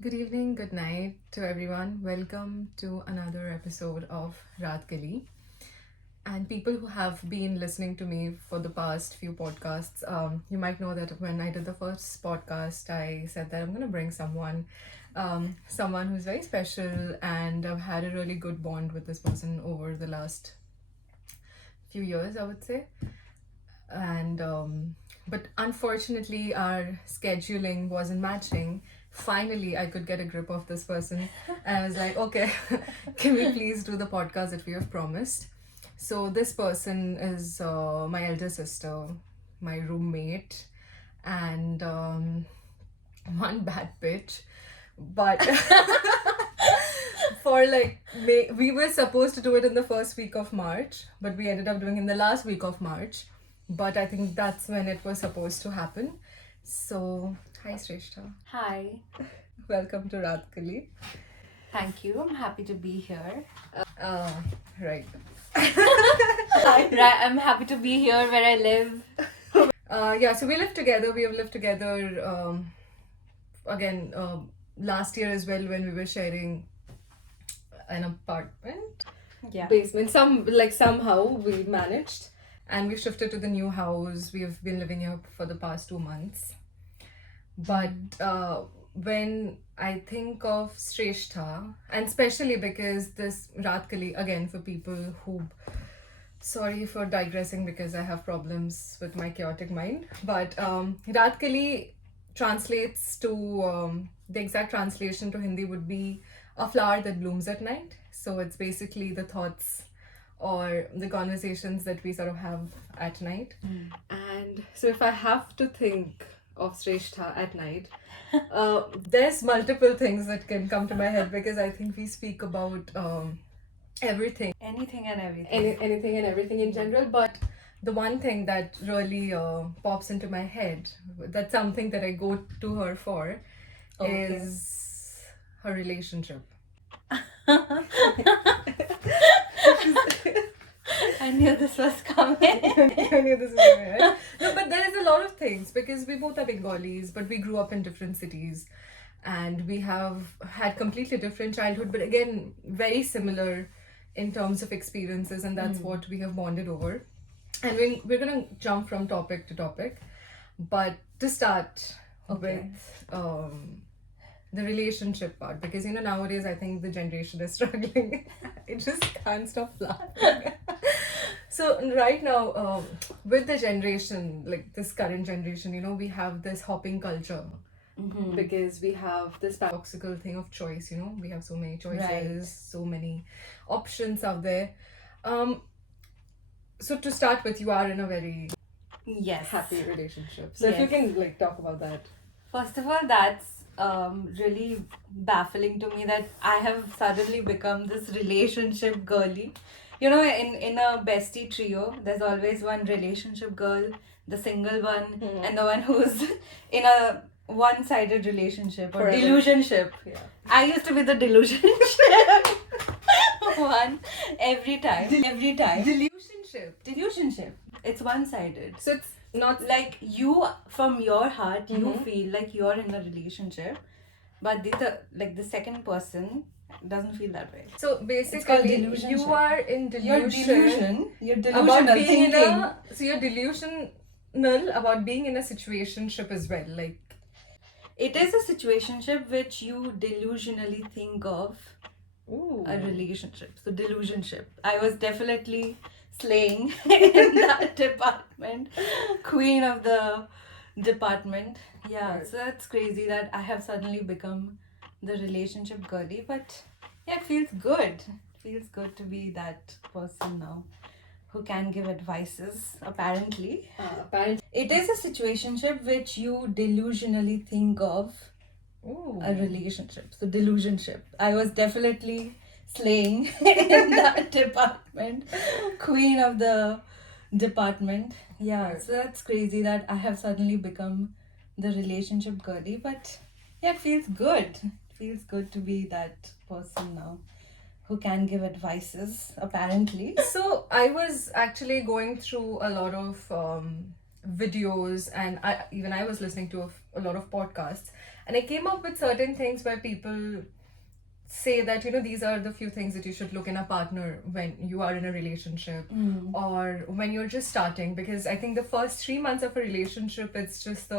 Good evening, good night to everyone. Welcome to another episode of Raat Gali. And people who have been listening to me for the past few podcasts, you might know that when I did the first podcast, I said that I'm going to bring someone who's very special, and I've had a really good bond with this person over the last few years, I would say. And but unfortunately, our scheduling wasn't matching. Finally, I could get a grip of this person, and I was like, okay, can we please do the podcast that we have promised? So this person is my elder sister, my roommate, and one bad bitch. But for like we were supposed to do it in the first week of March, but we ended up doing it in the last week of March. But I think that's when it was supposed to happen. So hi Shrestha, Hi, welcome to Raat Gali. thank you. I'm happy to be here. Uh, right. I'm happy to be here where I live. Yeah, so we live together. We have lived together again last year as well, when we were sharing an apartment. Yeah. Basement. Somehow we managed, and we shifted to the new house. We have been living here for the past 2 months. But when I think of Shrestha, and especially because this Raat Kali, again, for people who, sorry for digressing because I have problems with my chaotic mind, but Raat Kali translates to, the exact translation to Hindi would be a flower that blooms at night. So it's basically the thoughts or the conversations that we sort of have at night. And so if I have to think of Shrestha at night, there's multiple things that can come to my head, because I think we speak about everything, Anything and everything. anything and everything in general. But the one thing that really pops into my head, that's something that I go to her for, is her relationship. I knew this was coming. I knew this was going to happen. No, but there is a lot of things, because we both are Bengalis, but we grew up in different cities, and we have had completely different childhood, but again, very similar in terms of experiences, and that's what we have bonded over. And we're going to jump from topic to topic, but to start with the relationship part, because nowadays I think the generation is struggling. I just can't stop laughing. So right now, with the generation, like this current generation, we have this hopping culture, because we have this paradoxical thing of choice. We have so many choices, Right. so many options out there. So to start with, you are in a very Yes. happy relationship. So if you Yes. can talk about that. First of all, that's really baffling to me that I have suddenly become this relationship girly. In a bestie trio, there's always one relationship girl, the single one, and the one who's in a one-sided relationship or Forever. delusionship. Yeah. I used to be the delusionship one every time. Delusionship. Delusionship. It's one-sided. So it's not Like you, from your heart, you feel like you're in a relationship, but the second person doesn't feel that way. so called basically delusionship. you are in You're delusion delusional about being in thinking. so you're delusional about being in a situationship as well. Like, It is a situationship which you delusionally think of ooh. a relationship. So delusionship. I was definitely slaying in that department, queen of the department. Yeah, Right. so that's crazy that I have suddenly become the relationship girly, but yeah, it feels good. It feels good to be that person now who can give advices, apparently. Apparently. It is a situationship which you delusionally think of Ooh. a relationship. So delusionship. I was definitely slaying in that department, queen of the department. Yeah, Right. so that's crazy that I have suddenly become the relationship girly, but yeah, it feels good. It feels good to be that person now who can give advices, apparently. So I was actually going through a lot of videos, and I was listening to a lot of podcasts, And I came up with certain things where people say that, these are the few things that you should look in a partner when you are in a relationship or when you're just starting. Because I think the first 3 months of a relationship, it's just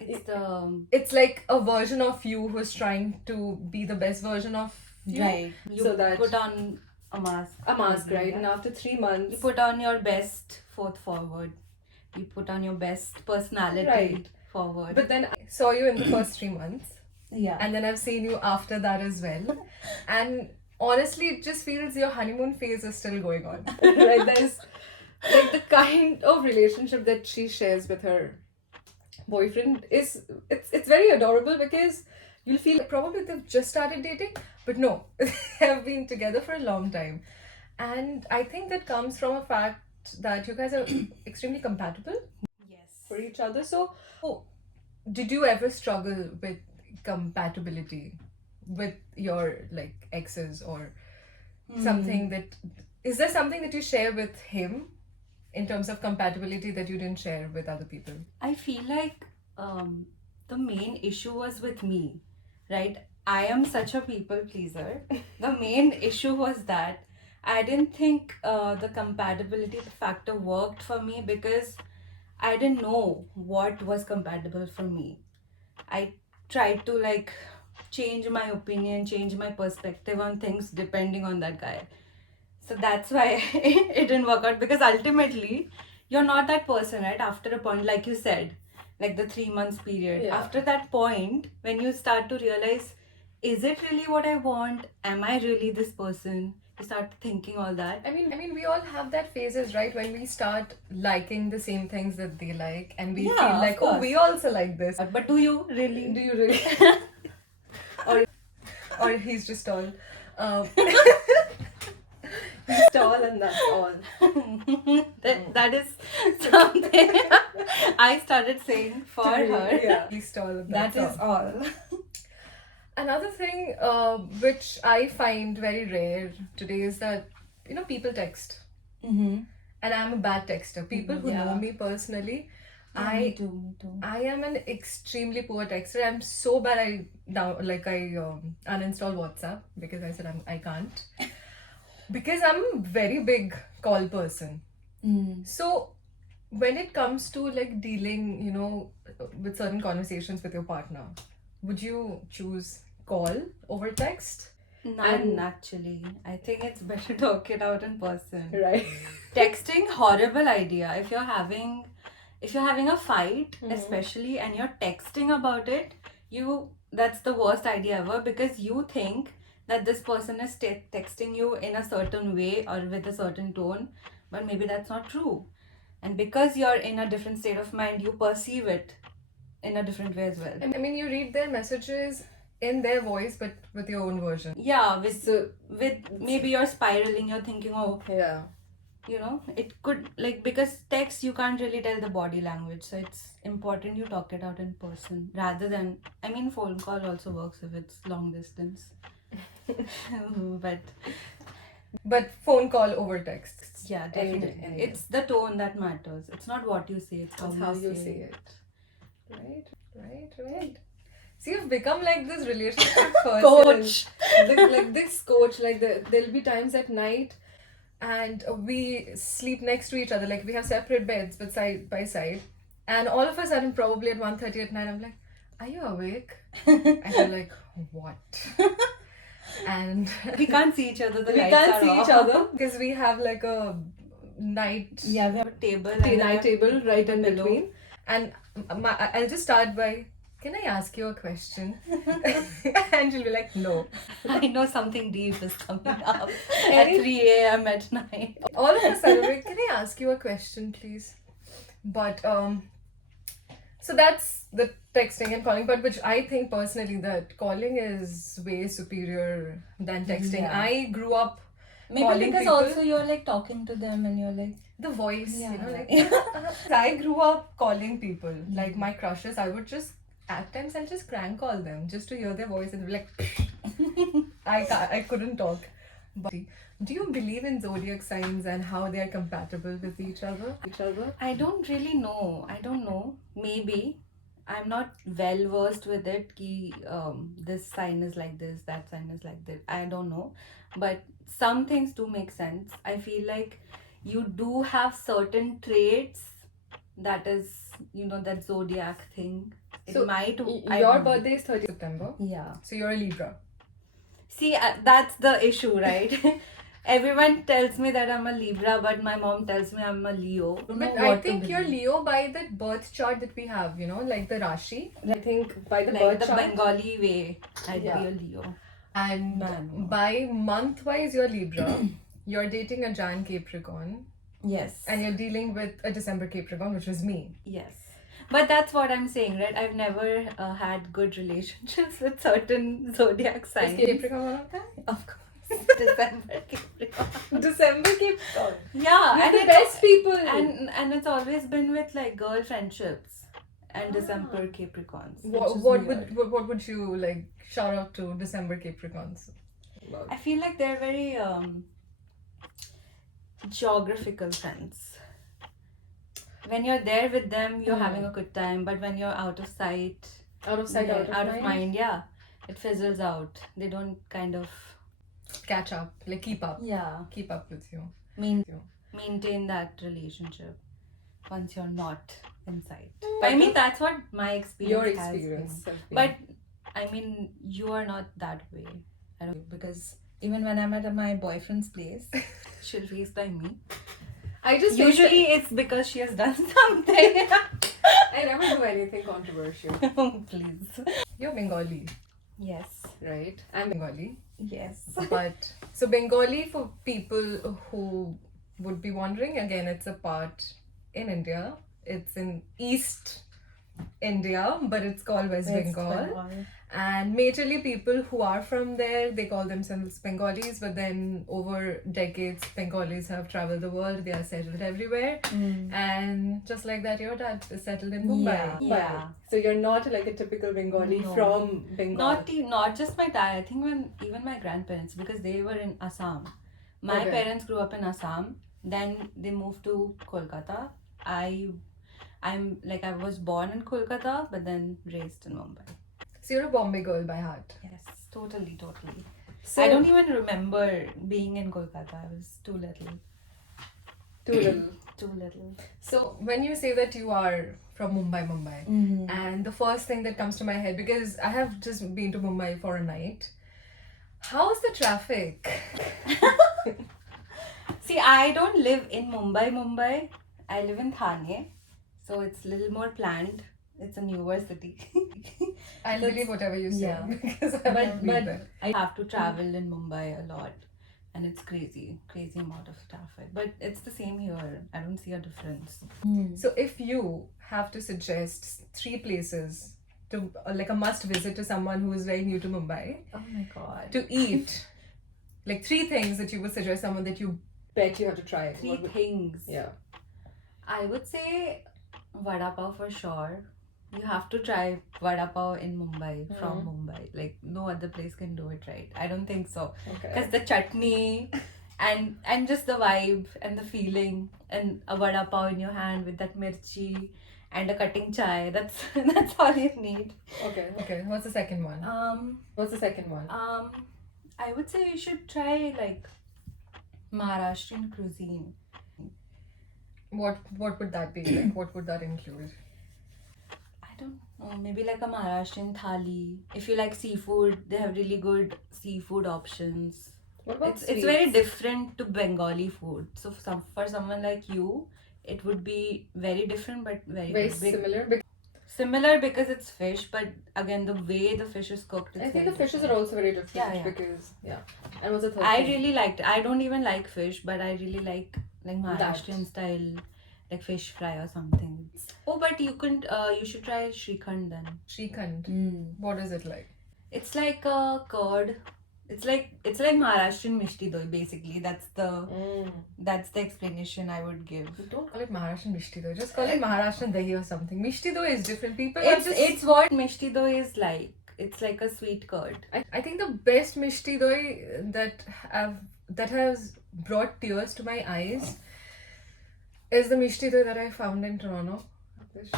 it's like a version of you who's trying to be the best version of you. Right. You So that put on a mask. a mask, right? Yeah. And after 3 months, You put on your best foot forward. You put on your best personality Right. forward. but then I saw you in the first 3 months, yeah. and then I've seen you after that as well. And honestly, it just feels your honeymoon phase is still going on. Right? There's like the kind of relationship that she shares with her boyfriend is it's very adorable, because you'll feel like probably they've just started dating, but no, they have been together for a long time. And I think that comes from a fact that you guys are extremely compatible yes. for each other. So, did you ever struggle with compatibility with your like exes, or something that is there something that you share with him in terms of compatibility that you didn't share with other people? I feel like the main issue was with me, right? I am such a people pleaser. The main issue was that I didn't think the compatibility factor worked for me because I didn't know what was compatible for me. I tried to like change my opinion, change my perspective on things depending on that guy. So that's why it didn't work out, because ultimately you're not that person, right? After a point, like you said, like the 3 months period. Yeah. After that point, when you start to realize, is it really what I want? Am I really this person? You start thinking all that. I mean, we all have that phases, right? When we start liking the same things that they like, and we Yeah, feel of like, oh, course. we also like this. But do you really? Do you really? or he's just tall. He's tall, and that's all. that is something I started saying for her. Yeah, he's tall, and That that's is all. all. Another thing which I find very rare today is that people text, Mm-hmm. and I'm a bad texter. People who know Yeah. me personally, Me I too. I am an extremely poor texter. I'm so bad. I uninstalled WhatsApp because I said I can't, because I'm a very big call person. So when it comes to like dealing, with certain conversations with your partner, would you choose call over text? None, And- actually. I think it's better to talk it out in person. Right. Texting, horrible idea. If you're having a fight, Mhm. especially, and you're texting about it, that's the worst idea ever, because you think that this person is texting you in a certain way or with a certain tone, but maybe that's not true. And because you're in a different state of mind, you perceive it in a different way as well. I mean, you read their messages in their voice, but with your own version. Yeah, with maybe you're spiraling, you're thinking, oh, Yeah. it could, like, because text you can't really tell the body language, so it's important you talk it out in person rather than, I mean, phone call also works if it's long distance. But phone call over text. yeah, Any day, definitely any day. it's the tone that matters. It's not what you say, it's That's how how you say say it. Right. See, you've become like this relationship person. Coach. Like this coach. Like there'll be times at night, and we sleep next to each other. Like we have separate beds, but side by side. And all of a sudden, probably at 1:30 at night, I'm like, "Are you awake?" And you're like, "What?" And We can't see each other, the we lights can't are see off. each other because we have like a night Yeah, we have a table night table right in below. between. And I'll just start by, can I ask you a question? And she'll be like, no. I know something deep is coming up at Any- 3 a.m. at night. All of a sudden, like, can I ask you a question, please? But so that's the texting and calling part, which I think personally that calling is way superior than texting. Yeah. I grew up Maybe calling because people. also you're like talking to them and you're like, The voice, Yeah. like I grew up calling people, like my crushes. I would just at times I'll just crank call them just to hear their voice and be like, I couldn't talk. But do you believe in zodiac signs and how they are compatible with each other? I don't really know. I don't know. Maybe. I'm not well versed with it. Ki this sign is like this, that sign is like this. I don't know, but some things do make sense. I feel like you do have certain traits that is, that zodiac thing. It So, might. Your birthday is 30th September. Yeah. So you're a Libra. See, that's the issue, right? Everyone tells me that I'm a Libra, but my mom tells me I'm a Leo. But I think you're Leo by the birth chart that we have, like the Rashi. I think by the Like birth the chart. Bengali way, I'd Yeah. be a Leo. And Man. by month wise, you're Libra. You're dating a Jan Capricorn. Yes. And you're dealing with a December Capricorn, which was me. Yes. But that's what I'm saying, right? I've never had good relationships with certain zodiac Is signs. Capricorn one of them? Of course. December Capricorn. December Capricorn. Yeah. You're and the it's- best people. And it's always been with like girl friendships and December Capricorns. What, which is weird. what would you like shout out to December Capricorns? I feel like they're very geographical friends. When you're there with them, you're having a good time, but when you're out of sight, Out of sight, yeah, out of mind. yeah, it fizzles out. They don't kind of Catch up, like keep up with you. maintain that relationship once you're not inside. But I mean, that's what my experience has been. But I mean, you are not that way. I don't, because even when I'm at my boyfriend's place, she'll FaceTime me. I just Usually it's because she has done something. I never do anything controversial. Please. You're Bengali, Yes. right? I'm Bengali. Yes. But so Bengali, for people who would be wondering, again, it's a part in India. It's in East India, but it's called West Bengal. And majorly people who are from there, they call themselves Bengalis, but then over decades, Bengalis have traveled the world, they are settled everywhere. And just like that, your dad is settled in Mumbai. Yeah. So you're not like a typical Bengali No. from Bengal. Not just my dad. I think even my grandparents, because they were in Assam. My Okay. parents grew up in Assam. Then they moved to Kolkata. I was born in Kolkata, but then raised in Mumbai. So you're a Bombay girl by heart. Yes, totally. So I don't even remember being in Kolkata. I was too little. Too little. So when you say that you are from Mumbai, and the first thing that comes to my head, because I have just been to Mumbai for a night, how's the traffic? See, I don't live in Mumbai. I live in Thane. So it's a little more planned. It's a newer city. I'll believe whatever you say, Yeah. because I haven't been there. I have to travel in Mumbai a lot. And it's crazy amount of traffic. But it's the same here. I don't see a difference. So if you have to suggest 3 places to like a must visit to someone who is very new to Mumbai Oh my god. to eat, like 3 things that you would suggest someone that you bet you have to try. 3 things. Yeah. I would say vada pav for sure. You have to try vada pav in Mumbai, from Mumbai. Like no other place can do it right. I don't think so. Okay. Because the chutney and just the vibe and the feeling and a vada pav in your hand with that mirchi and a cutting chai. That's all you need. Okay. What's the second one? I would say you should try like Maharashtrian cuisine. What would that be? Like, what would that include? I don't know, maybe like a Maharashtrian thali. If you like seafood, they have really good seafood options. What about It's very different to Bengali food. So for someone like you, it would be very different but very very good. similar. Similar because it's fish, but again the way the fish is cooked. I It's think very the fishes different. are also very different Yeah. because And what's the third I thing? really liked. I don't even like fish, but I really like Maharashtrian style, like fish fry or something. Oh, but you can. You should try Shrikhand then. Shrikhand. What is it like? It's like a curd. It's like Maharashtrian mishti doi. Basically, that's the explanation I would give. Don't call it Maharashtrian Mishti Doi. Just call it Maharashtrian Dahi or something. Mishti Doi is different. People are just... It's what mishti doi is like. It's like a sweet curd. I think the best Mishti Doi that has brought tears to my eyes is the Mishti Doi that I found in Toronto.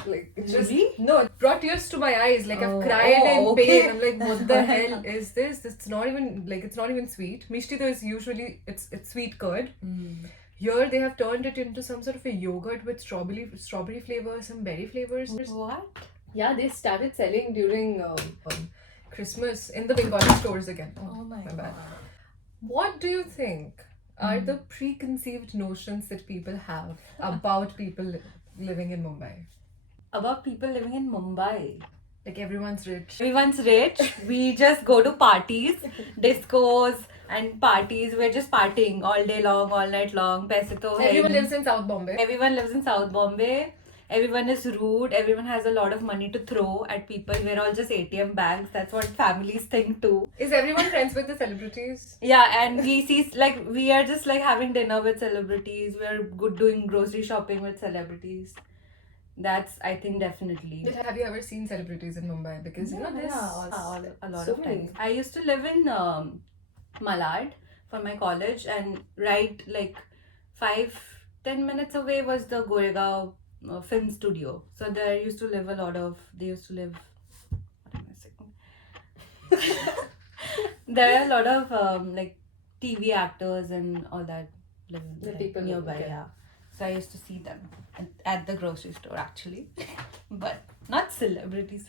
Like it just Really? no, it brought tears to my eyes. Like I've Oh, cried in okay. pain. I'm like, what the hell is this? It's not even sweet. Mishti though is usually it's sweet curd. Here they have turned it into some sort of a yogurt with strawberry flavor, some berry flavors. What? Yeah, they started selling during Christmas in the Bengali stores again. Oh my my bad. god. What do you think are the preconceived notions that people have about people living in Mumbai? About people living in Mumbai. Like everyone's rich. Everyone's rich. We just go to parties, discos and parties. We're just partying all day long, all night long. Paise to hai Everyone nahi. lives in South Bombay. Everyone lives in South Bombay. Everyone is rude. Everyone has a lot of money to throw at people. We're all just ATM bags. That's what families think too. Is everyone friends with the celebrities? Yeah, and we see like we are just like having dinner with celebrities. We're good doing grocery shopping with celebrities. That's I think definitely. But have you ever seen celebrities in Mumbai? Because you know there's a lot so of many. times. I used to live in Malad for my college, and right like 5-10 minutes away was the Goregaon film studio. So there used to live a lot of. They used to live. What am I saying? There are a lot of like TV actors and all that living The like, people nearby. okay. Yeah. So I used to see them at the grocery store actually, but not celebrity.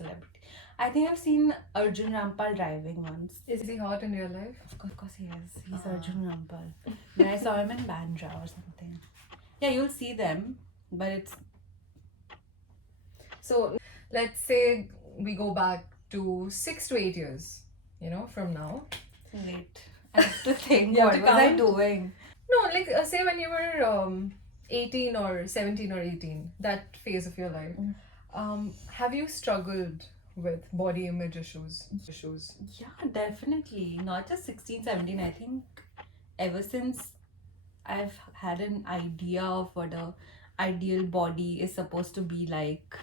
I think I've seen Arjun Rampal driving once. Is he hot in real life? Of course he is. He's Arjun Rampal. Then I saw him in Bandra or something. Yeah, you'll see them, but it's So let's say we go back to 6 to 8 years, you know, from now. late. I have to think. You have What to was I count? doing? No, like say when you were 18 or 17 or 18, that phase of your life. Have you struggled with body image issues? Yeah, definitely. Not just 16, 17. I think ever since I've had an idea of what a ideal body is supposed to be like,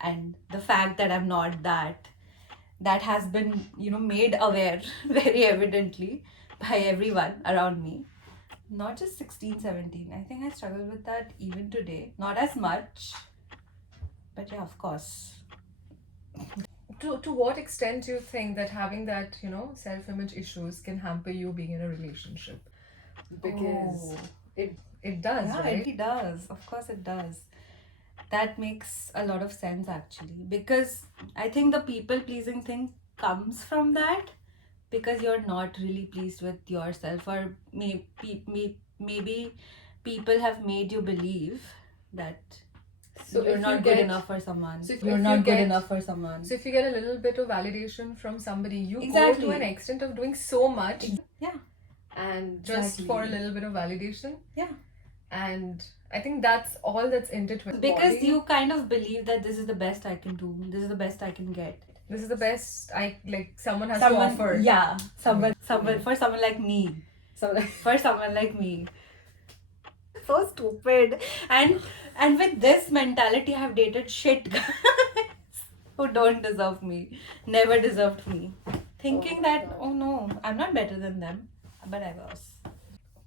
and the fact that I'm not that has been, made aware very evidently by everyone around me. Not just 16, 17. I think I struggle with that even today. Not as much. But yeah, of course. To what extent do you think that having that, you know, self-image issues can hamper you being in a relationship? Because Oh. it does, Yeah, right? it does. Of course, it does. That makes a lot of sense actually, because I think the people pleasing thing comes from that, because you're not really pleased with yourself, or maybe people have made you believe that So you're if not you good get- enough for someone. so if You're you not good get- enough for someone. So if you get a little bit of validation from somebody, you go Exactly. to an extent of doing so much. Yeah. And just Exactly. for a little bit of validation. Yeah. And I think that's all that's in it with Because body. you kind of believe that this is the best I can do. This is the best I can get. This is the best someone has Someone, to offer. yeah, someone for someone like me. Someone For someone like me. So stupid. And with this mentality, I have dated shit guys who don't deserve me, never deserved me, thinking that oh no, I'm not better than them, but I was.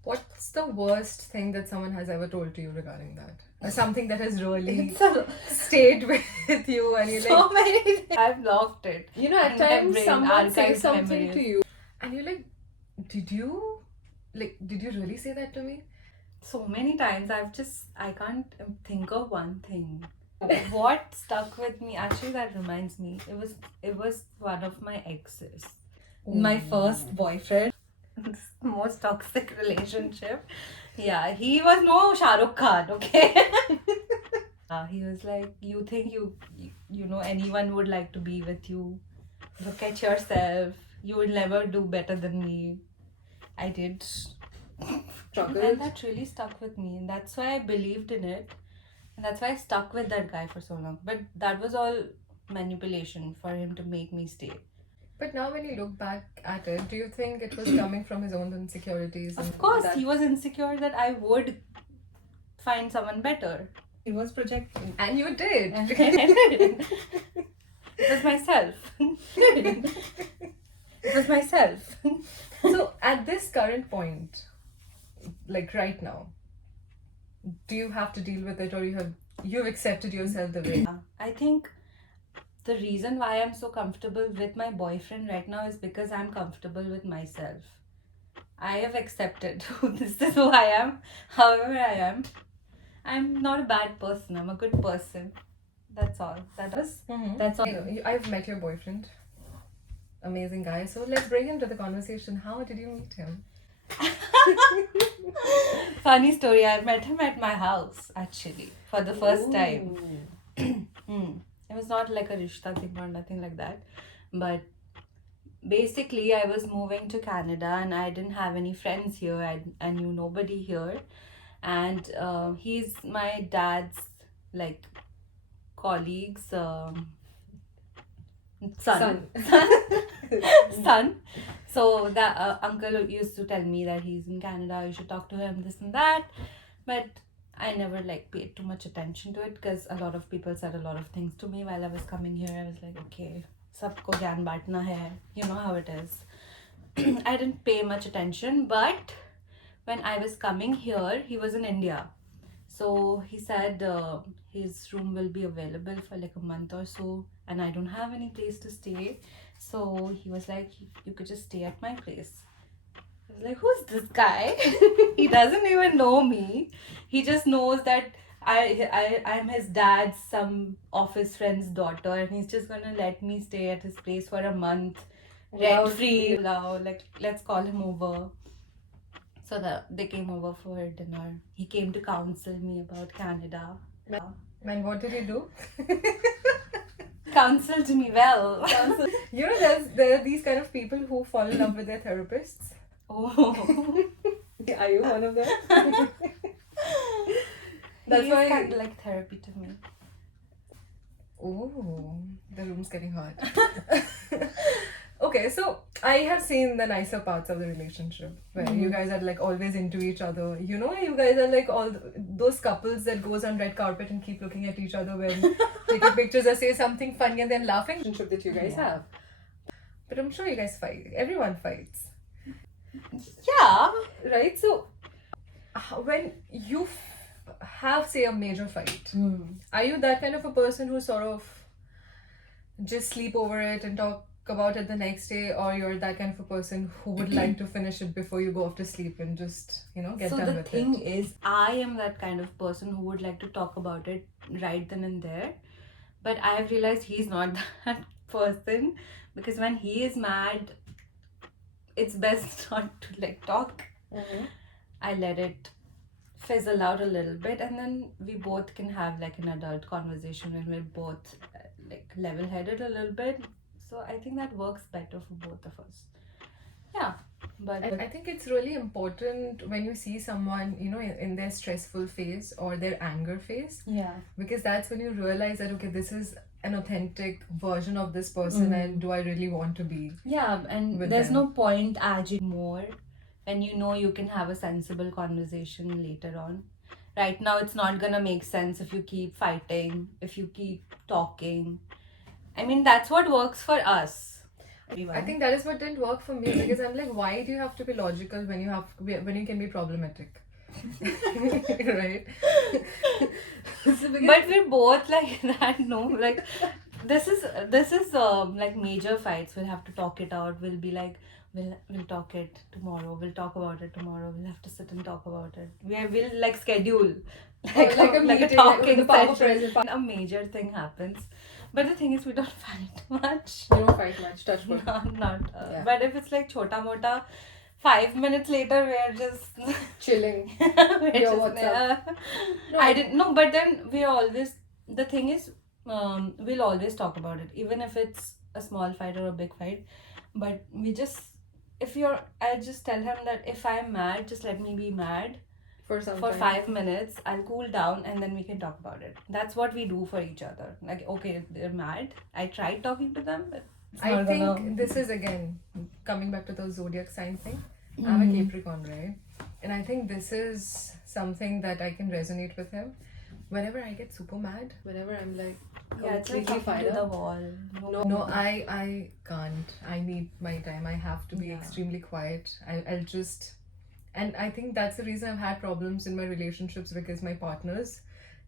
What's the worst thing that someone has ever told to you regarding that? Or something that has really It's a, stayed with you and you're so like, many things. I've blocked it. you know, at in my times brain, someone says archived something memories. to you and you're like, did you really say that to me? So many times I can't think of one thing. What stuck with me, actually that reminds me, it was one of my exes. My first boyfriend. Most toxic relationship. Yeah, he was no Shah Rukh Khan, okay? He was like, you think you know anyone would like to be with you? Look at yourself. You will never do better than me. I did. Struggled. And that really stuck with me, and that's why I believed in it, and that's why I stuck with that guy for so long. But that was all manipulation for him to make me stay. But now when you look back at it, do you think it was coming from his own insecurities? Of and course, that- he was insecure that I would find someone better. He was projecting. And you did. It was myself. It was myself. So at this current point, like right now, do you have to deal with it or you have you've accepted yourself the way. I think the reason why I'm so comfortable with my boyfriend right now is because I'm comfortable with myself. I have accepted this is who I am, however I am. I'm not a bad person, I'm a good person. That's all. That's all. I've met your boyfriend. Amazing guy. So let's bring him to the conversation. How did you meet him? Funny story, I met him at my house actually for the first time. It was not like a rishta thing or nothing like that. But basically, I was moving to Canada and I didn't have any friends here. I knew nobody here. And he's my dad's like colleague's son. Son. So that uncle used to tell me that he's in Canada, you should talk to him, this and that. But I never like paid too much attention to it because a lot of people said a lot of things to me while I was coming here. I was like, okay, sabko gyan baatna hai. You know how it is. I didn't pay much attention, but when I was coming here, he was in India. So he said his room will be available for like a month or so, and I don't have any place to stay. So he was like, you could just stay at my place. I was like, who's this guy? He doesn't even know me. He just knows that I'm his dad's some office friend's daughter, and he's just gonna let me stay at his place for a month, rent free. Like, let's call him over. So they came over for dinner. He came to counsel me about Canada. And what did he do? Counseled me well. You know, there are these kind of people who fall in love with their therapists. Oh. Are you one of them? That's why kind of like therapy to me. Oh, the room's getting hot. Okay, so I have seen the nicer parts of the relationship where you guys are like always into each other. You know, you guys are like all those couples that goes on red carpet and keep looking at each other when taking pictures or say something funny and then laughing. Relationship that you guys have. But I'm sure you guys fight. Everyone fights. Yeah. Right? So when you have, say, a major fight, are you that kind of a person who sort of just sleep over it and talk about it the next day, or you're that kind of a person who would like to finish it before you go off to sleep and just, you know, get done with it? So the thing is, I am that kind of person who would like to talk about it right then and there. But I have realized he's not that person, because when he is mad, it's best not to like talk. I let it fizzle out a little bit, and then we both can have like an adult conversation when we're both like level-headed a little bit. So I think that works better for both of us. Yeah. But I think it's really important when you see someone, you know, in their stressful phase or their anger phase, yeah. because that's when you realize that, okay, this is an authentic version of this person, and do I really want to be? Yeah, and with there's them. no point agitating more when you know you can have a sensible conversation later on. Right now, it's not gonna make sense if you keep fighting, if you keep talking. I mean, that's what works for us. I think that is what didn't work for me, because I'm like, why do you have to be logical when you can be problematic? Right? But we're both like that. No, like this is like major fights. We'll have to talk it out. We'll be like, we'll talk it tomorrow. We'll talk about it tomorrow. We'll have to sit and talk about it. We'll like schedule like a meeting, talking the power session. A major thing happens. But the thing is, we don't fight much. You don't fight much, touch wood. Not. But if it's like chota mota, 5 minutes later we're just chilling. we're Yo, just, what's up? No, I didn't know, but then we're always, the thing is, we'll always talk about it, even if it's a small fight or a big fight. But we just, I just tell him that if I'm mad, just let me be mad for some for time. 5 minutes. I'll cool down and then we can talk about it. That's what we do for each other. Like, okay, they're mad. I tried talking to them, but it's I not think gonna- this is again coming back to the zodiac sign thing. I'm a Capricorn, right? And I think this is something that I can resonate with him. Whenever I get super mad, whenever I'm like it's like completely talking fired to the up. wall. No, I can't. I need my time. I have to be Yeah. extremely quiet. I'll just, and I think that's the reason I've had problems in my relationships, because my partners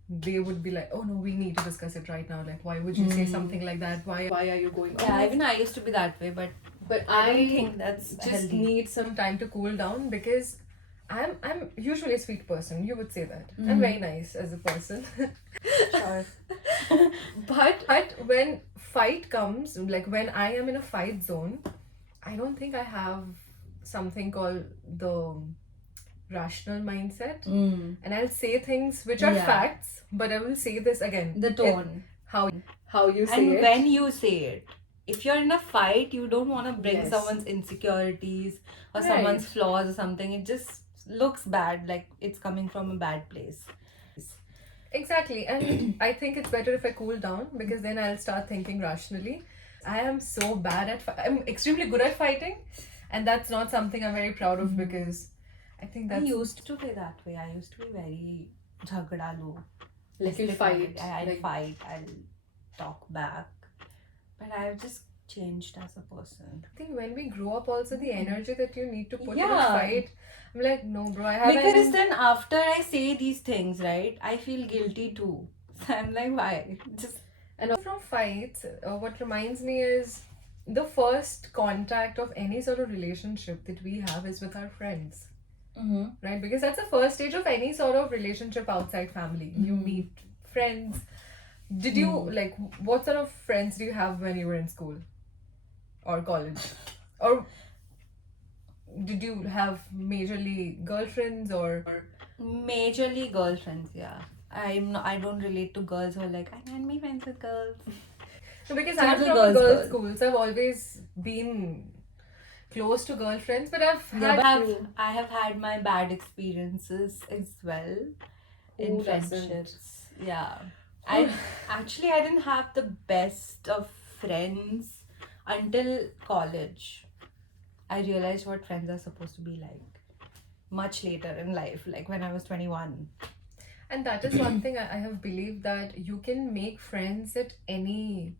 they would be like, oh no, we need to discuss it right now. Like, why would you say something like that? Why are you going Yeah, on? even I used to be that way, but But I don't I think that's just healthy. need some time to cool down because I'm usually a sweet person. You would say that. I'm very nice as a person. Sure. But when fight comes, like when I am in a fight zone, I don't think I have something called the rational mindset. And I'll say things which are Yeah. facts, but I will say this again. The tone. How you say And it. when you say it, if you're in a fight, you don't want to bring Yes. someone's insecurities or Right. someone's flaws or something. It just looks bad, like it's coming from a bad place. Exactly. And I think it's better if I cool down because then I'll start thinking rationally. I am so bad at I'm extremely good at fighting, and that's not something I'm very proud of because I think I that's used to be that way. I used to be very jhagadalu. like you'll fight. I'll like, fight. I'll talk back. But I've just changed as a person. I think when we grow up, also the energy that you need to put in a Yeah. fight, I'm like, no, bro, I haven't. Because then after I say these things, right, I feel guilty too. So I'm like, why? Just And from fights, what reminds me is the first contact of any sort of relationship that we have is with our friends, right? Because that's the first stage of any sort of relationship outside family. You meet friends. Did you like what sort of friends do you have when you were in school or college? Or did you have majorly girlfriends or majorly girlfriends, yeah. I don't relate to girls who are like, I can't be friends with girls. no, because Total I'm from girls' girls' girl. school, so I've always been close to girlfriends, but I've Yeah, had but I have had my bad experiences as well in Who doesn't? friendships. Yeah. I didn't have the best of friends until college. I realized what friends are supposed to be like much later in life, like when I was 21. And that is one thing I have believed that you can make friends at any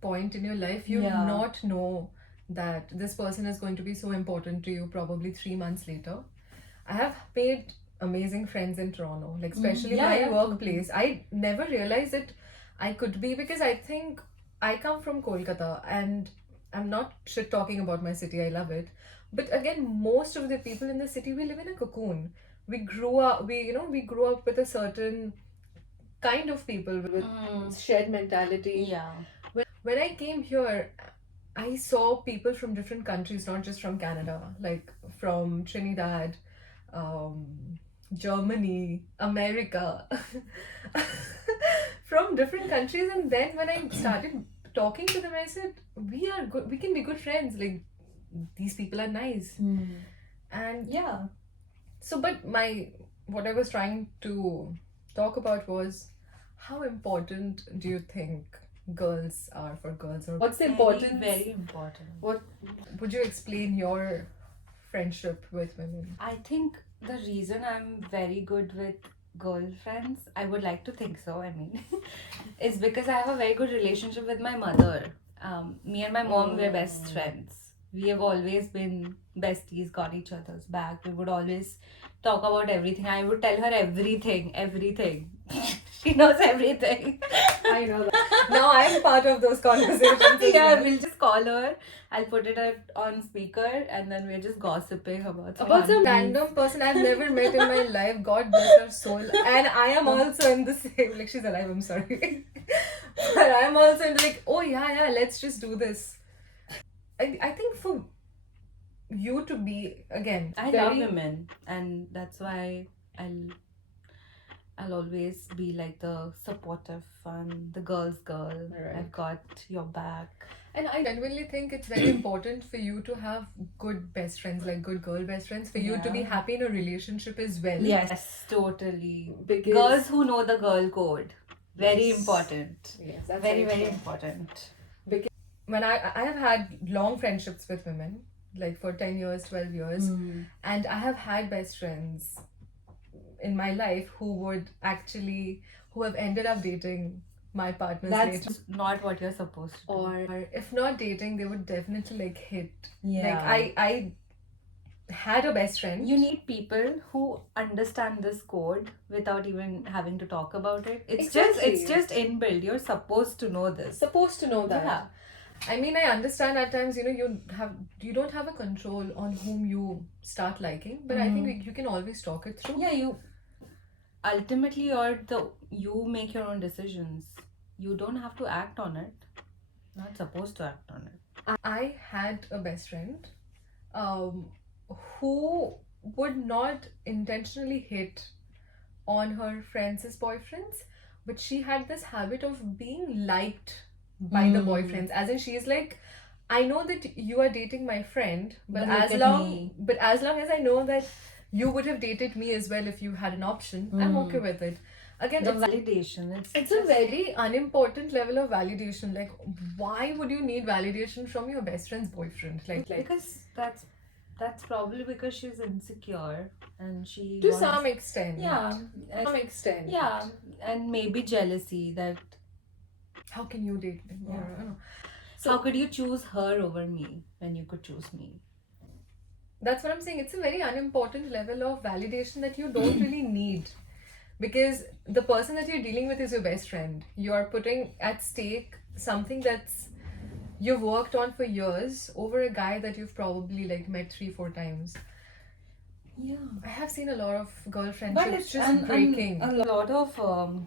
point in your life. You Yeah. not know that this person is going to be so important to you probably 3 months later. I have made amazing friends in Toronto, like especially Yeah, my yeah, workplace. I never realized that I could be because I think I come from Kolkata and I'm not shit talking about my city. I love it. But again, most of the people in the city, we live in a cocoon. We grew up, we grew up with a certain kind of people with shared mentality. Yeah. When I came here, I saw people from different countries, not just from Canada, like from Trinidad, um, Germany, America, from different countries. And then when I started talking to them, I said, "We are good. We can be good friends. Like these people are nice." And Yeah. so, but what I was trying to talk about was how important do you think girls are for girls, or what's the importance? Very important. What would you explain your friendship with women? I think the reason I'm very good with girlfriends, I would like to think so, I mean, is because I have a very good relationship with my mother. Me and my mom were best friends. We have always been besties, got each other's back. We would always talk about everything. I would tell her everything. She knows everything. I know that. Now I'm part of those conversations. as Yeah, well. we'll just call her. I'll put it on speaker, and then we're just gossiping about About some random person I've never met in my life. God bless her soul. And I am also in the same. Like she's alive. I'm sorry, but I am also in like, oh yeah, let's just do this. I think for you to be again, I love women, and that's why I'll always be like the supportive one, the girl's girl. Right. I've got your back. And I genuinely think it's very important for you to have good best friends, like good girl best friends, for you to be Yeah. happy in a relationship as well. Yes, totally. Because Girls who know the girl code, very Yes. important. Yes, that's Very, very important. important. When I have had long friendships with women, like for 10 years, 12 years, and I have had best friends in my life who have ended up dating my partners later. That's not what you're supposed to do. Or if not dating, they would definitely like hit. Yeah. Like I had a best friend. You need people who understand this code without even having to talk about it. It's Exactly. just inbuilt. You're supposed to know this. Supposed to know that. Yeah. I mean, I understand at times, you don't have a control on whom you start liking, but I think you can always talk it through. Yeah, you ultimately you make your own decisions. You don't have to act on it. Not supposed to act on it. I had a best friend who would not intentionally hit on her friends' boyfriends, but she had this habit of being liked by the boyfriends. As in, she's like, I know that you are dating my friend, but But look as at long me. but as long as I know that you would have dated me as well if you had an option, I'm okay with it. Again, The validation. it's a very unimportant level of validation. Like, why would you need validation from your best friend's boyfriend? Like because that's probably because she's insecure and she to wants- some extent. yeah To some extent. yeah, and maybe jealousy that How can you date me? Or, Yeah. I don't know. how could you choose her over me when you could choose me? That's what I'm saying. It's a very unimportant level of validation that you don't really need. Because the person that you're dealing with is your best friend. You're putting at stake something that's you've worked on for years over a guy that you've probably like met 3-4 times. Yeah. I have seen a lot of girl But friendships it's just breaking. a lot of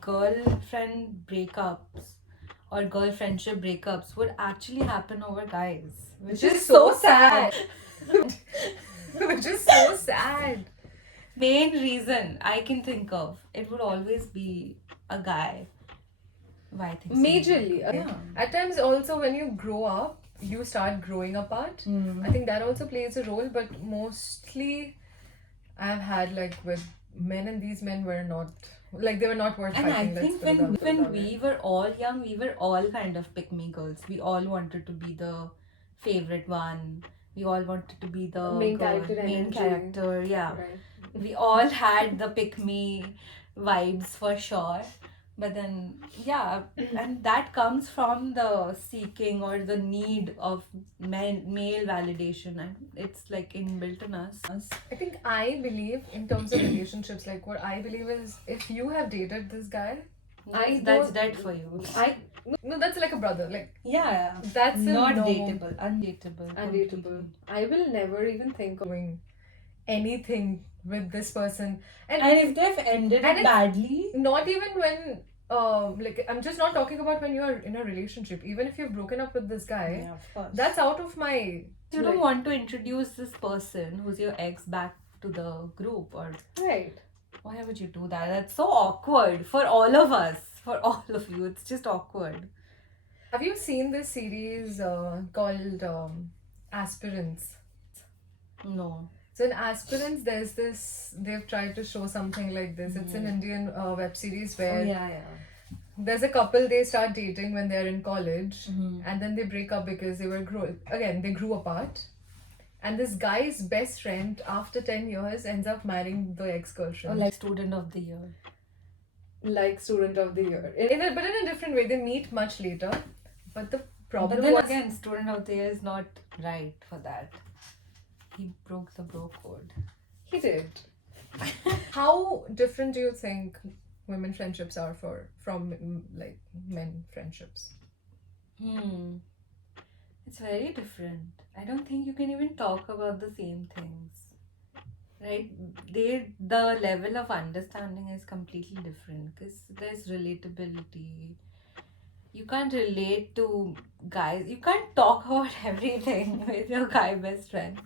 girlfriend breakups or girl friendship breakups would actually happen over guys, which is so sad. Which is so sad. Main reason I can think of, it would always be a guy. Why I think so. Majorly. Yeah. At times also when you grow up, you start growing apart. I think that also plays a role, but mostly I've had like with men, and these men were not like they were not worth And I fighting. think when we were all young, we were all kind of pick me girls. We all wanted to be the favorite one. We all wanted to be the Main girl- character main energy. character. Yeah, Right. we all had the pick me vibes for sure. But then, yeah, and that comes from the seeking or the need of male validation, and it's like inbuilt in us. I think I believe in terms of relationships, like what I believe is if you have dated this guy, That's don't- dead for you. no, that's like a brother. Like Yeah, that's a not no. dateable, undateable. Undateable. I will never even think of doing anything with this person, And if they've ended And it it's- badly, not even when like I'm just not talking about when you are in a relationship. Even if you've broken up with this guy, of course. that's out of my. You don't want to introduce this person who's your ex back to the group, or Right. why would you do that? That's so awkward for all of us, for all of you. It's just awkward. Have you seen this series called Aspirants? No. So in Aspirants, there's this. They've tried to show something like this. It's an Indian web series where yeah. there's a couple, they start dating when they're in college, Mhm. and then they break up because they grew apart, and this guy's best friend after 10 years ends up marrying the Or ex-girlfriend, like student of the year. like student of the year, but in a different way. They meet much later, but the problem But then was again, student of the year is not right for that. He broke the bro code. he did. How different do you think women friendships are from like men friendships? It's very different. I don't think you can even talk about the same things. Right? The level of understanding is completely different because there's relatability. You can't relate to guys. You can't talk about everything with your guy best friends.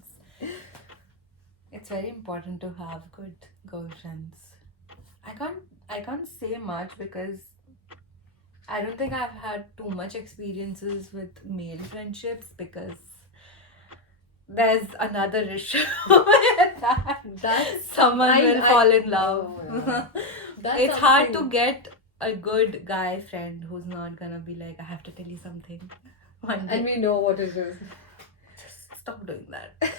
It's very important to have good girlfriends. I can't say much because I don't think I've had too much experiences with male friendships because there's another issue with that. That's Someone will fall in love. Oh, yeah. That's It's hard to something- get a good guy friend who's not gonna be like, I have to tell you something. One day. And we know what it is. Stop doing that.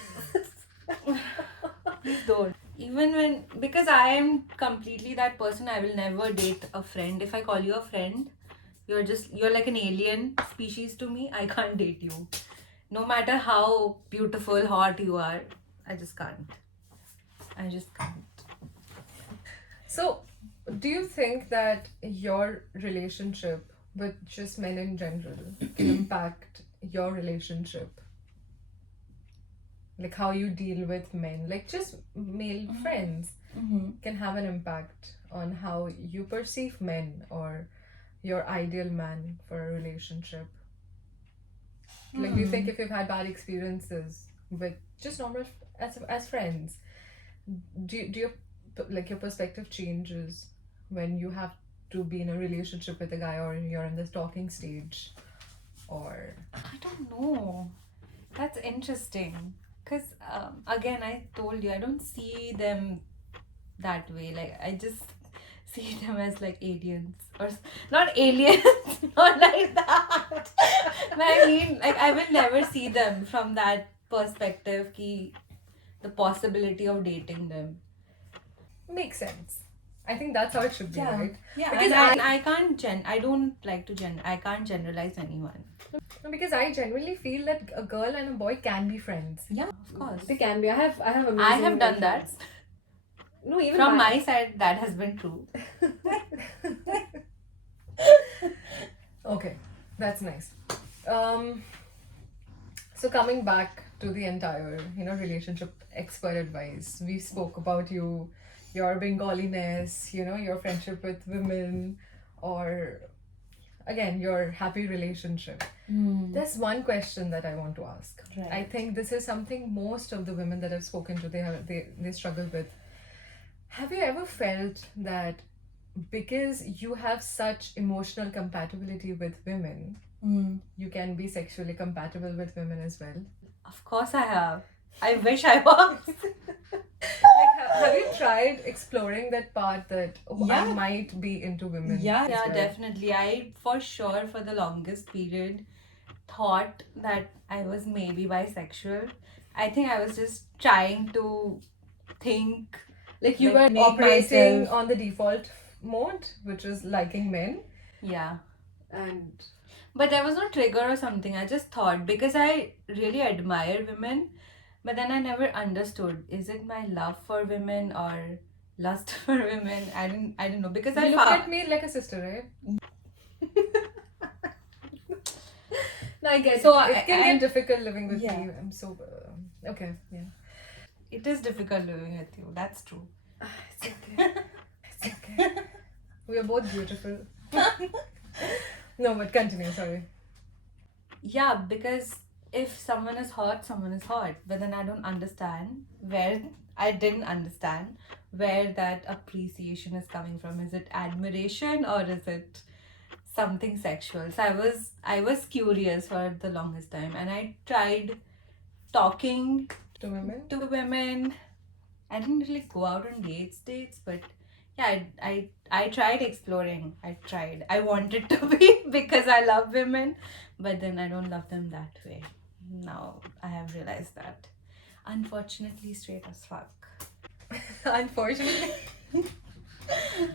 Please don't. Even when, because I am completely that person, I will never date a friend. If I call you a friend, you're like an alien species to me. I can't date you. No matter how beautiful, hot you are, I just can't. I just can't. So, do you think that your relationship with just men in general can impact your relationship? Like how you deal with men, like just male friends, can have an impact on how you perceive men or your ideal man for a relationship? Like, do you think if you've had bad experiences with just normal as friends, do you like your perspective changes when you have to be in a relationship with a guy or you're in this talking stage? Or I don't know. That's interesting. Because, again, I told you, I don't see them that way. Like, I just see them as like aliens. Not aliens, not like that. But I mean, like, I will never see them from that perspective, the possibility of dating them. makes sense. I think that's how it should be, right? Yeah, Because and I can't I don't like to I can't generalize anyone. No, because I genuinely feel that a girl and a boy can be friends. Yeah, of course. They can be. I have amazing I have done friends. that. No, even From my side, that has been true. Okay, that's nice. So coming back to the entire, relationship expert advice, we spoke about your Bengaliness, your friendship with women, or again, your happy relationship. There's one question that I want to ask. Right. I think this is something most of the women that I've spoken to, they struggle with. Have you ever felt that because you have such emotional compatibility with women, you can be sexually compatible with women as well? Of course, I have. I wish I was. Like, have you tried exploring that part that I Yeah. might be into women? Yeah, as well? definitely. I, for sure, for the longest period, thought that I was maybe bisexual. I think I was just trying to think. Like you Like, were make operating myself- on the default mode, which is liking men, Yeah. and But there was no trigger or something. I just thought because I really admire women, but then I never understood. Is it my love for women or lust for women? I didn't know because you I look found at me like a sister, right? No, I get So it. It can I- get difficult living with Yeah. me. I'm so okay. Yeah, it is difficult living with you. That's true. it's okay. It's okay. We are both beautiful. No, but continue. Sorry. Yeah, because if someone is hot, someone is hot. But then I don't understand where I didn't understand where that appreciation is coming from. Is it admiration or is it something sexual? So I was curious for the longest time and I tried talking To women. to women. I didn't really go out on dates, but yeah, I tried exploring. I tried. I wanted to be because I love women, but then I don't love them that way. Now I have realized that. Unfortunately, straight as fuck. Unfortunately.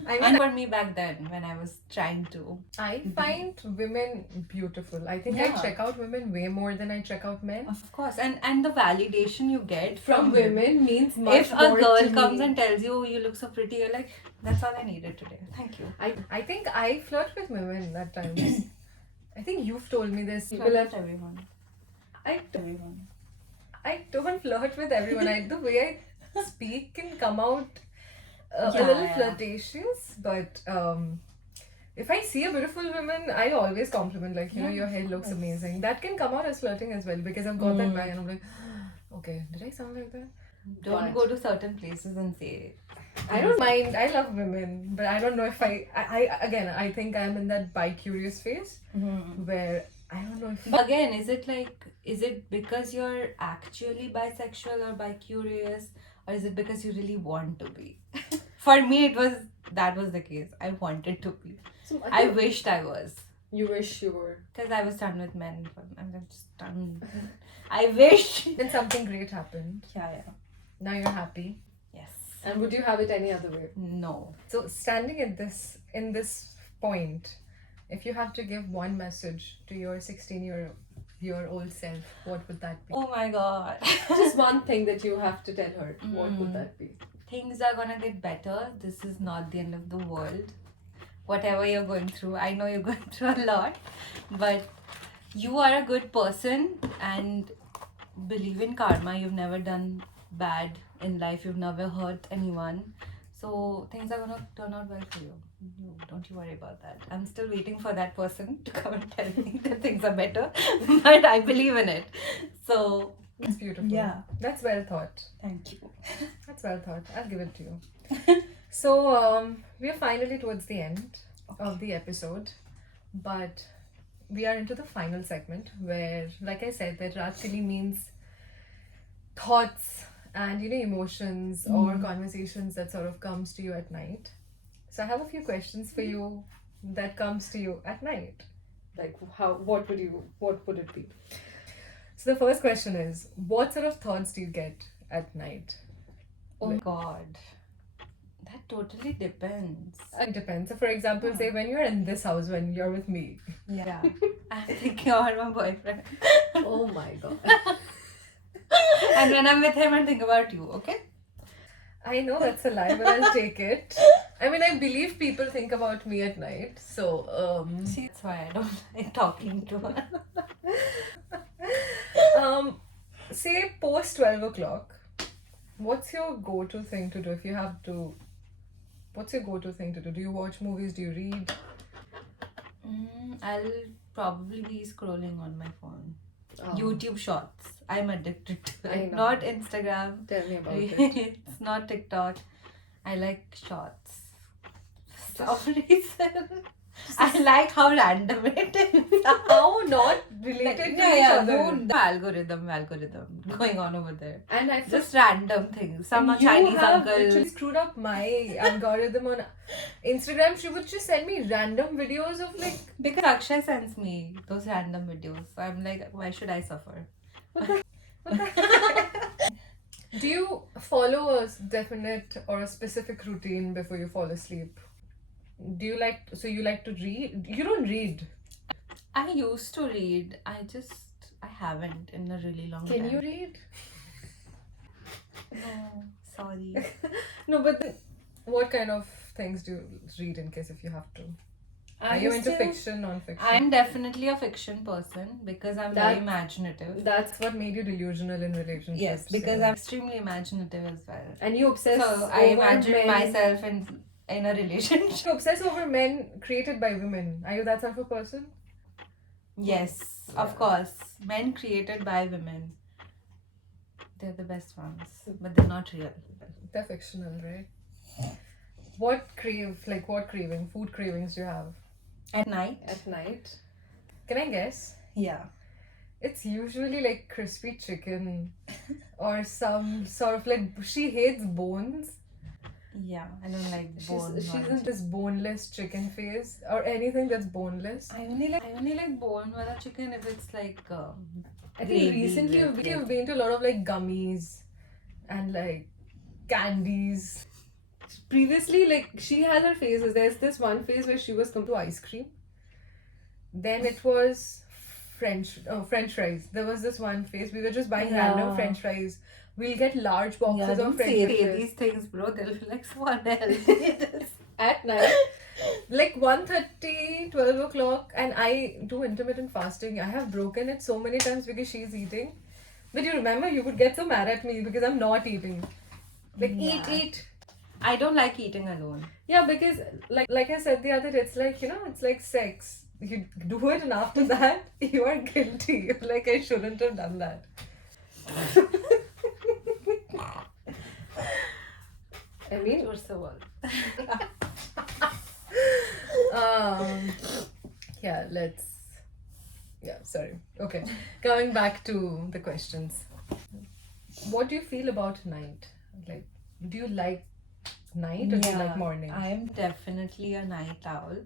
I And mean, for me back then, when I was trying to. I find women beautiful. I think I Yeah. check out women way more than I check out men. Of course, and the validation you get From women means much If a more girl to comes me. and tells you you look so pretty, you're like, that's all I needed today. Thank you. I think I flirt with women at times. I think you've told me this. People Flirt have. with everyone. Everyone. I don't flirt with everyone. The way I speak can come out a Yeah, little yeah. flirtatious, but if I see a beautiful woman, I always compliment, like, Yeah, your hair of looks course. amazing. That can come out as flirting as well because I've got that guy and I'm like, okay, did I sound like that? Don't go to certain places and say I don't mind. I love women, but I don't know if I think I'm in that bi-curious phase where I don't know if. But again, is it because you're actually bisexual or bi-curious, or is it because you really want to be? For me, that was the case. I wanted to be. So, I wished I was. You wish you were. Because I was done with men. I'm just done. I wish. Then something great happened. Yeah. Now you're happy. Yes. And would you have it any other way? No. So standing in this point, if you have to give one message to your 16-year your old self, what would that be? Oh my god. Just one thing that you have to tell her. What would that be? Things are gonna get better. This is not the end of the world. Whatever you're going through, I know you're going through a lot, but you are a good person and believe in karma. You've never done bad in life, you've never hurt anyone. So things are gonna turn out well for you. Don't you worry about that. I'm still waiting for that person to come and tell me that things are better, but I believe in it. So It's beautiful. Yeah. That's well thought. thank you. That's well thought. I'll give it to you. So, we are finally towards the end of the episode, but we are into the final segment where, like I said, that Raat Kali means thoughts and emotions or conversations that sort of comes to you at night. So I have a few questions for you that comes to you at night. Like what would it be? So the first question is, what sort of thoughts do you get at night? Oh god. That totally depends. It depends. So for example, say when you're in this house, when you're with me. Yeah. I'm thinking about my boyfriend. Oh my god. And when I'm with him, I think about you, okay? I know that's a lie, but I'll take it. I mean, I believe people think about me at night. So, See, that's why I don't like talking to her. say post 12 o'clock, what's your go-to thing to do if you have to? What's your go-to thing to do? Do you watch movies? Do you read? I'll probably be scrolling on my phone. Oh, YouTube Shorts. I'm addicted to I it. know. Not Instagram. Tell me about it. It's not TikTok. I like shorts. For some reason. I like how random it is. How not related to each other. Algorithm going on over there. And I Just random things. Some And you Chinese have uncle. literally screwed up my algorithm on Instagram. She would just send me random videos of like. Because Akshay sends me those random videos. So I'm like, why should I suffer? Do you follow a definite or a specific routine before you fall asleep? Do you like you like to read? You don't read. I used to read. I haven't in a really long time. Can you read? No, sorry. No, but then what kind of things do you read in case if you have to? Are you into fiction, non-fiction? I'm definitely a fiction person because I'm very That- imaginative. That's what made you delusional in relationships. Yes, because so. I'm extremely imaginative as well. And you obsess So I over imagine men. myself in a relationship. You obsess over men created by women. Are you that sort of a person? Yes, of course. Men created by women. They're the best ones, but they're not real. They're fictional, right? What craving, food cravings do you have At night? at night? Can I guess? Yeah. It's usually like crispy chicken or some sort of like, she hates bones. Yeah, I don't like bone. She's in this boneless chicken phase or anything that's boneless. I only like bone wala chicken if it's like I think gravy recently with you've been to a lot of like gummies and like candies. Previously, like she had her phases. There's this one phase where she was come to ice cream. Then it was French fries. There was this one phase we were just buying random French fries. We'll get large boxes of French say fries these things, bro. They'll be like so unhealthy. at night. Like 1:30, 12 o'clock, and I do intermittent fasting. I have broken it so many times because she's eating. But you remember, you would get so mad at me because I'm not eating. Like, Yeah. eat. I don't like eating alone. Yeah, because like I said the other day, it's like, it's like sex. You do it and after that, you are guilty. You're like, I shouldn't have done that. I mean, You're so old. yeah, sorry. Okay. Coming back to the questions. What do you feel about night? Like, do you like night or do you like morning? I'm definitely a night owl.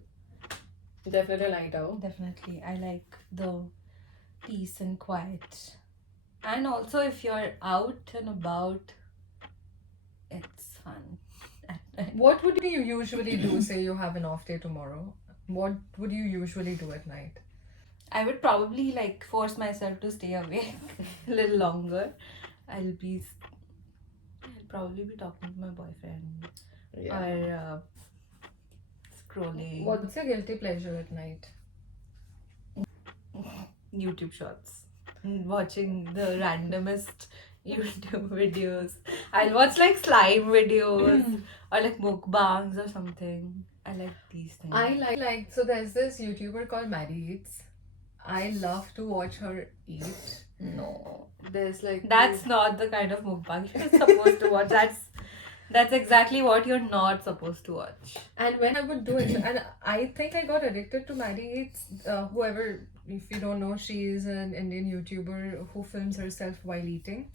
Definitely a night owl. Definitely. I like the peace and quiet. And also if you're out and about, it's fun. What would you usually do? Say you have an off day tomorrow. What would you usually do at night? I would probably like force myself to stay awake a little longer. I'll probably be talking to my boyfriend or scrolling What's your guilty pleasure at night? YouTube shorts, watching the randomest YouTube videos. I'll watch like slime videos or like mukbangs or something. I like these things. I like so there's this YouTuber called Maddie Eats. I love to watch her eat. No, There's like that's not the kind of mukbang you're supposed to watch. That's exactly what you're not supposed to watch. And when I would do it, and I think I got addicted to Maddie Eats. Whoever, if you don't know, she is an Indian YouTuber who films herself while eating.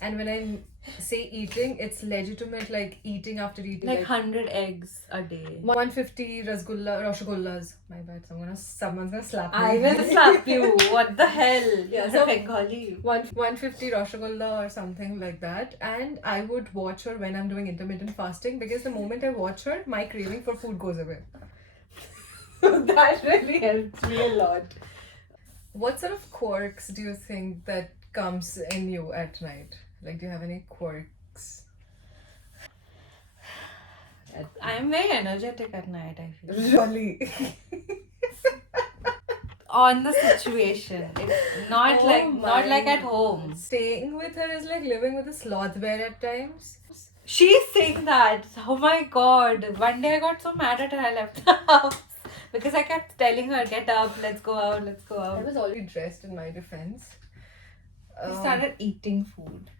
And when I say eating, it's legitimate, like eating after eating. Like 100 eggs a day. 150 rasgullas. My bad. Someone's gonna slap me. I will slap you. What the hell? Yeah, You're so- Bengali. 150 rasgulla or something like that, and I would watch her when I'm doing intermittent fasting because the moment I watch her, my craving for food goes away. That really helps me a lot. What sort of quirks do you think that comes in you at night? Like, do you have any quirks? I'm very energetic at night, I feel. Really? On the situation. It's not Oh not my like at home. Staying with her is like living with a sloth bear at times. She's saying that. Oh my god. One day I got so mad at her, I left the house. Because I kept telling her, get up, let's go out, let's go I out. was already dressed in my defense. She started eating food.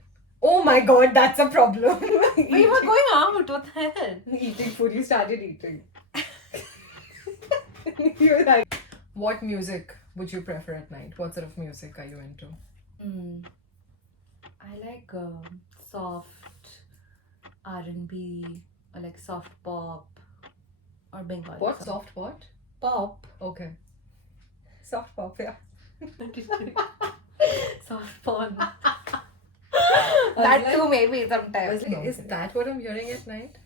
Oh my god, that's a problem. We were going out, what the hell? Eating food, you started eating. You're like, what music would you prefer at night? What sort of music are you into? I like soft R&B or like soft pop or Bengali. What? song. Soft what? Pop? Okay. Soft pop, yeah. Soft porn. was That like- too maybe I sometimes. was like, is that what I'm hearing at night?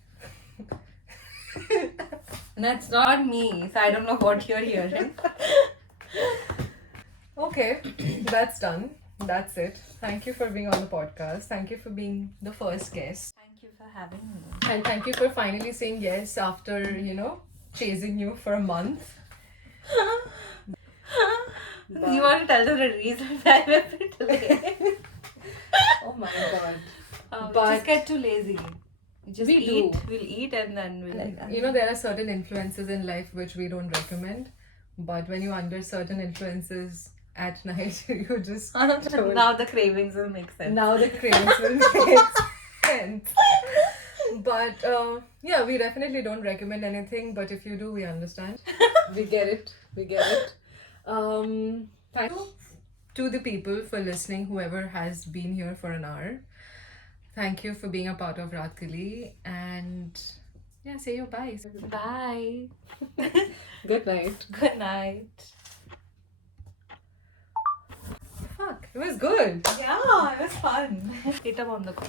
That's not me, so I don't know what you're hearing. Okay, that's done. That's it. Thank you for being on the podcast. Thank you for being the first guest. Thank you for having me. And thank you for finally saying yes after, chasing you for a month. You want to tell them the reason why we're a bit late? Oh my god. We But- just get too lazy. We just We eat. do. We'll eat and then we'll There are certain influences in life which we don't recommend. But when you're under certain influences at night, you just now the cravings will make sense. now the cravings will make sense. But yeah, we definitely don't recommend anything. But if you do, we understand. We get it. We get it. Thank you to the people for listening, whoever has been here for an hour. Thank you for being a part of Raat Kali. And yeah, say your bye. Bye. Good night. Good night. Fuck, it was good. Yeah, it was fun. Hit up on the call.